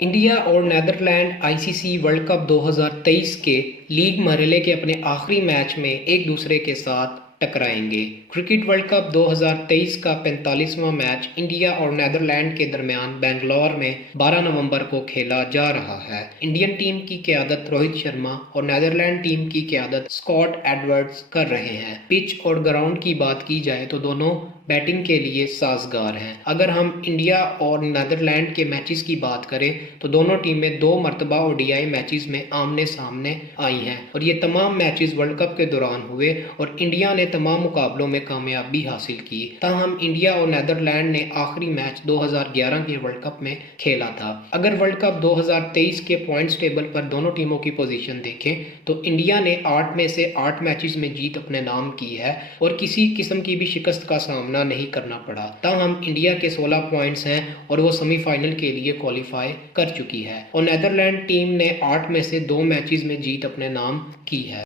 India اور Netherland ICC world cup 2023 کے league مرحلے کے اپنے آخری میچ میں ایک دوسرے کے ساتھ ٹکرائیں گے۔ کرکٹ ورلڈ کپ 2023 کا 45واں میچ انڈیا اور نیدرلینڈ کے درمیان بنگلور میں 12 نومبر کو کھیلا جا رہا ہے۔ انڈین ٹیم کی قیادت روہت شرما اور نیدرلینڈ ٹیم کی قیادت اسکاٹ ایڈورڈز کر رہے ہیں۔ پچ اور گراؤنڈ کی بات کی جائے تو دونوں بیٹنگ کے لیے سازگار ہیں۔ اگر ہم انڈیا اور نیدرلینڈ کے میچز کی بات کریں تو دونوں ٹیمیں 2 مرتبہ ODI میچز میں آمنے سامنے آئی ہیں اور یہ تمام میچز ورلڈ کپ کے دوران ہوئے اور انڈیا نے تمام مقابلوں میں کامیابی حاصل کی۔ تاہم انڈیا اور نیدرلینڈ نے آخری میچ 2011 کے ورلڈ کپ میں کھیلا تھا۔ اگر ورلڈ کپ 2023 کے پوائنٹس ٹیبل پر دونوں ٹیموں کی پوزیشن دیکھیں تو انڈیا نے 8 میں سے 8 میچز میں جیت اپنے نام کی ہے اور کسی قسم کی بھی شکست کا سامنا نہیں کرنا پڑا۔ تاہم انڈیا کے 16 پوائنٹس ہیں اور وہ سیمی فائنل کے لیے کوالیفائی کر چکی ہے اور نیدرلینڈ ٹیم نے 8 میں سے 2 میچز میں جیت اپنے نام کی ہے۔